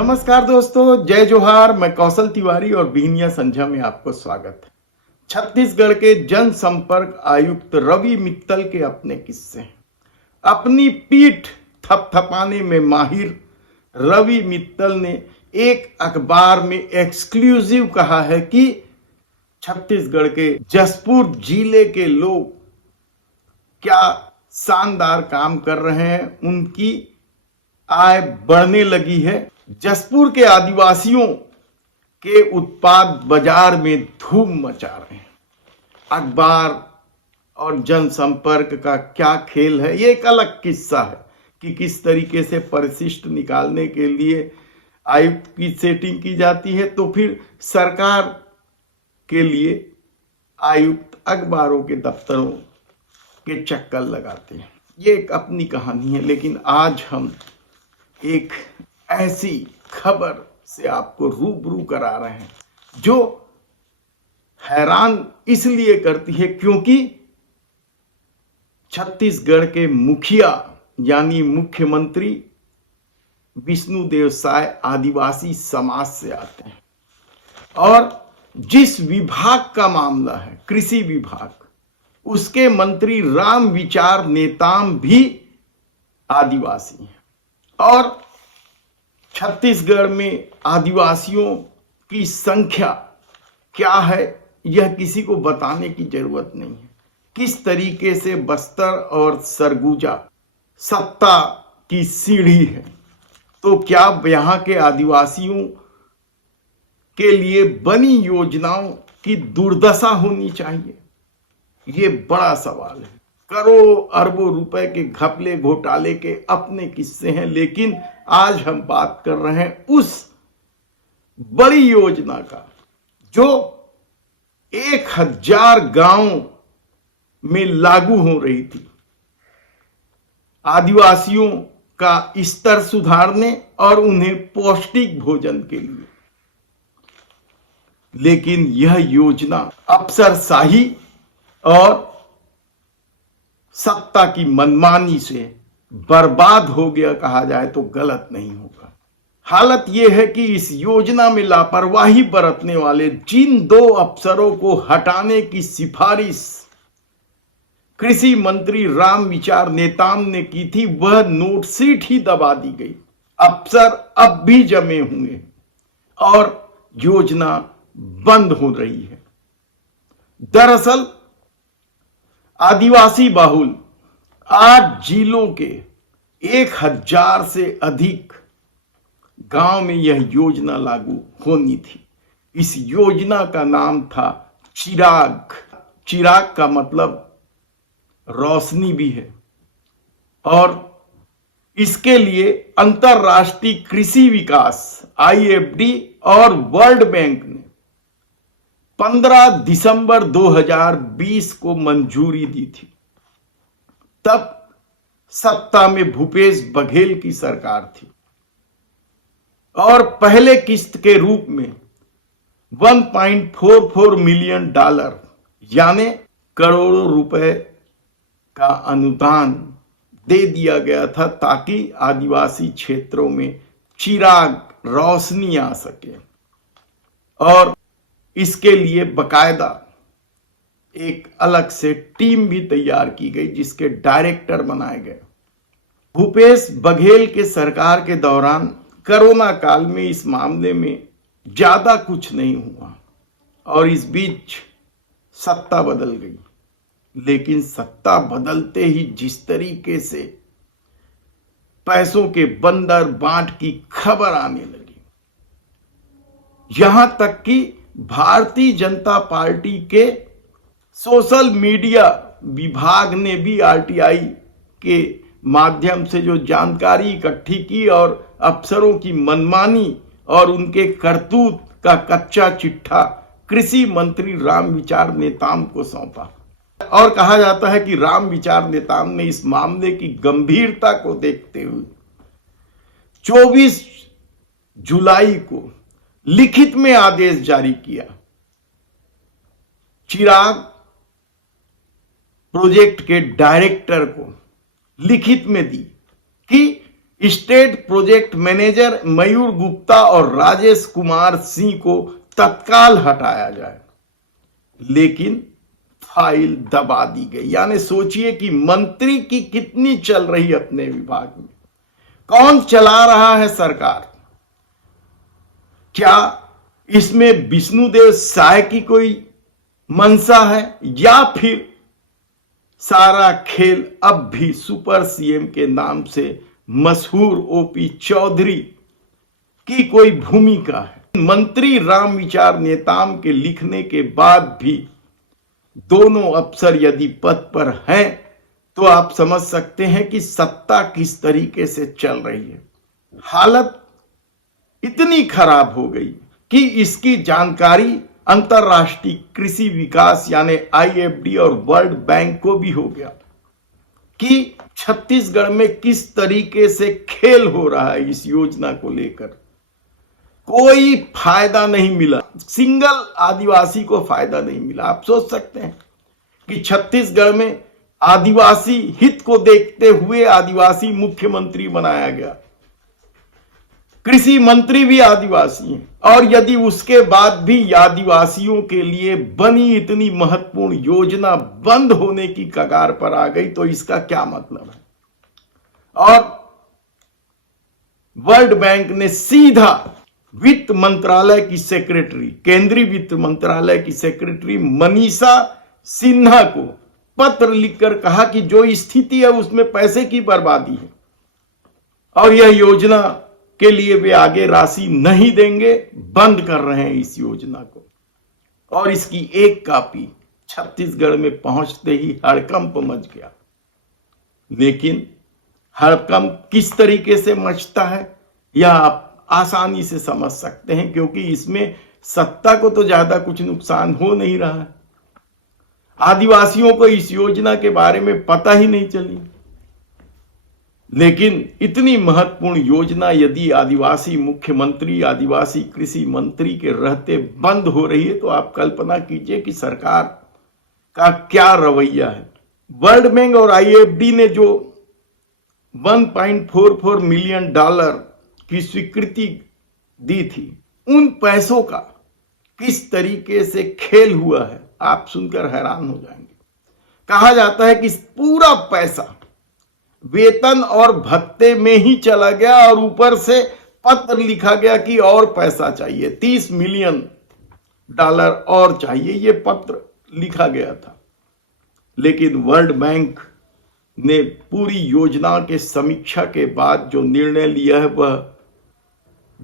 नमस्कार दोस्तों, जय जोहार। मैं कौशल तिवारी और बिहनिया संझा में आपको स्वागत है। छत्तीसगढ़ के जनसंपर्क आयुक्त रवि मित्तल के अपने किस्से। अपनी पीठ थपथपाने में माहिर रवि मित्तल ने एक अखबार में एक्सक्लूसिव कहा है कि छत्तीसगढ़ के जसपुर जिले के लोग क्या शानदार काम कर रहे हैं, उनकी आय बढ़ने लगी है। जसपुर के आदिवासियों के उत्पाद बाजार में धूम मचा रहे हैं। अखबार और जनसंपर्क का क्या खेल है, ये एक अलग किस्सा है कि किस तरीके से परिशिष्ट निकालने के लिए आयुक्त की सेटिंग की जाती है, तो फिर सरकार के लिए आयुक्त अखबारों के दफ्तरों के चक्कर लगाते हैं। ये एक अपनी कहानी है, लेकिन आज हम एक ऐसी खबर से आपको रूबरू करा रहे हैं जो हैरान इसलिए करती है क्योंकि छत्तीसगढ़ के मुखिया यानी मुख्यमंत्री विष्णुदेव साय आदिवासी समाज से आते हैं और जिस विभाग का मामला है, कृषि विभाग, उसके मंत्री राम विचार नेताम भी आदिवासी हैं। और छत्तीसगढ़ में आदिवासियों की संख्या क्या है, यह किसी को बताने की जरूरत नहीं है। किस तरीके से बस्तर और सरगुजा सत्ता की सीढ़ी है, तो क्या यहाँ के आदिवासियों के लिए बनी योजनाओं की दुर्दशा होनी चाहिए? ये बड़ा सवाल है। करोड़ों अरबों रुपए के घपले घोटाले के अपने किस्से हैं, लेकिन आज हम बात कर रहे हैं उस बड़ी योजना का जो 1000 गांवों में लागू हो रही थी, आदिवासियों का स्तर सुधारने और उन्हें पौष्टिक भोजन के लिए। लेकिन यह योजना अफसरशाही और सत्ता की मनमानी से बर्बाद हो गया कहा जाए तो गलत नहीं होगा। हालत यह है कि इस योजना में लापरवाही बरतने वाले जिन 2 अफसरों को हटाने की सिफारिश कृषि मंत्री राम विचार नेताम ने की थी, वह नोटशीट ही दबा दी गई। अफसर अब भी जमे हुए और योजना बंद हो रही है। दरअसल आदिवासी बहुल 8 जिलों के 1000 से अधिक गांव में यह योजना लागू होनी थी। इस योजना का नाम था चिराग। चिराग का मतलब रोशनी भी है और इसके लिए अंतरराष्ट्रीय कृषि विकास IFD और वर्ल्ड बैंक ने 15 दिसंबर 2020 को मंजूरी दी थी। तब सत्ता में भूपेश बघेल की सरकार थी और पहले किस्त के रूप में $1.44 मिलियन यानी करोड़ों रुपए का अनुदान दे दिया गया था ताकि आदिवासी क्षेत्रों में चिराग रोशनी आ सके। और इसके लिए बकायदा एक अलग से टीम भी तैयार की गई जिसके डायरेक्टर बनाए गए। भूपेश बघेल के सरकार के दौरान कोरोना काल में इस मामले में ज्यादा कुछ नहीं हुआ और इस बीच सत्ता बदल गई। लेकिन सत्ता बदलते ही जिस तरीके से पैसों के बंदर बांट की खबर आने लगी, यहां तक कि भारतीय जनता पार्टी के सोशल मीडिया विभाग ने भी RTI के माध्यम से जो जानकारी इकट्ठी की और अफसरों की मनमानी और उनके करतूत का कच्चा चिट्ठा कृषि मंत्री राम विचार नेताम को सौंपा। और कहा जाता है कि राम विचार नेताम ने इस मामले की गंभीरता को देखते हुए 24 जुलाई को लिखित में आदेश जारी किया, चिराग प्रोजेक्ट के डायरेक्टर को लिखित में दी कि स्टेट प्रोजेक्ट मैनेजर मयूर गुप्ता और राजेश कुमार सिंह को तत्काल हटाया जाए, लेकिन फाइल दबा दी गई। यानी सोचिए कि मंत्री की कितनी चल रही अपने विभाग में, कौन चला रहा है सरकार। क्या इसमें विष्णुदेव साय की कोई मंशा है, या फिर सारा खेल अब भी सुपर सीएम के नाम से मशहूर ओपी चौधरी की कोई भूमिका है। मंत्री राम विचार नेताम के लिखने के बाद भी दोनों अफसर यदि पद पर हैं तो आप समझ सकते हैं कि सत्ता किस तरीके से चल रही है। हालत इतनी खराब हो गई कि इसकी जानकारी अंतरराष्ट्रीय कृषि विकास यानी आईएफडी और वर्ल्ड बैंक को भी हो गया कि छत्तीसगढ़ में किस तरीके से खेल हो रहा है। इस योजना को लेकर कोई फायदा नहीं मिला, सिंगल आदिवासी को फायदा नहीं मिला। आप सोच सकते हैं कि छत्तीसगढ़ में आदिवासी हित को देखते हुए आदिवासी मुख्यमंत्री बनाया गया, कृषि मंत्री भी आदिवासी हैं, और यदि उसके बाद भी आदिवासियों के लिए बनी इतनी महत्वपूर्ण योजना बंद होने की कगार पर आ गई तो इसका क्या मतलब है। और वर्ल्ड बैंक ने सीधा वित्त मंत्रालय की सेक्रेटरी, केंद्रीय वित्त मंत्रालय की सेक्रेटरी मनीषा सिन्हा को पत्र लिखकर कहा कि जो स्थिति है उसमें पैसे की बर्बादी है और यह योजना के लिए वे आगे राशि नहीं देंगे, बंद कर रहे हैं इस योजना को। और इसकी एक कॉपी छत्तीसगढ़ में पहुंचते ही हड़कंप मच गया। लेकिन हड़कंप किस तरीके से मचता है यह आप आसानी से समझ सकते हैं, क्योंकि इसमें सत्ता को तो ज्यादा कुछ नुकसान हो नहीं रहा है। आदिवासियों को इस योजना के बारे में पता ही नहीं चली, लेकिन इतनी महत्वपूर्ण योजना यदि आदिवासी मुख्यमंत्री, आदिवासी कृषि मंत्री के रहते बंद हो रही है तो आप कल्पना कीजिए कि सरकार का क्या रवैया है। वर्ल्ड बैंक और आईएफडी ने जो $1.44 मिलियन की स्वीकृति दी थी, उन पैसों का किस तरीके से खेल हुआ है आप सुनकर हैरान हो जाएंगे। कहा जाता है कि पूरा पैसा वेतन और भत्ते में ही चला गया और ऊपर से पत्र लिखा गया कि और पैसा चाहिए, $30 मिलियन और चाहिए, ये पत्र लिखा गया था। लेकिन वर्ल्ड बैंक ने पूरी योजना के समीक्षा के बाद जो निर्णय लिया है वह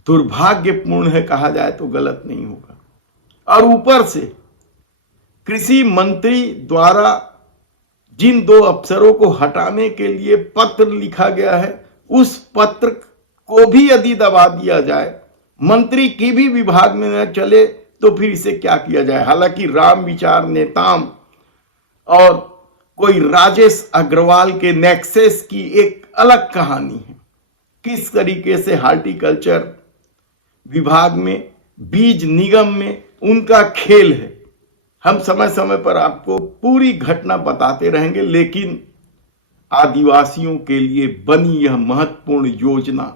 दुर्भाग्यपूर्ण है, कहा जाए तो गलत नहीं होगा। और ऊपर से कृषि मंत्री द्वारा जिन दो अफसरों को हटाने के लिए पत्र लिखा गया है, उस पत्र को भी यदि दबा दिया जाए, मंत्री की भी विभाग में न चले तो फिर इसे क्या किया जाए। हालांकि राम विचार नेताम और कोई राजेश अग्रवाल के नेक्सस की एक अलग कहानी है, किस तरीके से हार्टिकल्चर विभाग में, बीज निगम में उनका खेल है। हम समय समय पर आपको पूरी घटना बताते रहेंगे, लेकिन आदिवासियों के लिए बनी यह महत्वपूर्ण योजना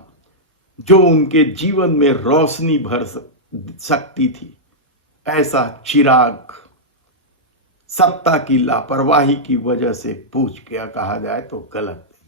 जो उनके जीवन में रोशनी भर सकती थी, ऐसा चिराग सत्ता की लापरवाही की वजह से बुझ गया, कहा जाए तो गलत है।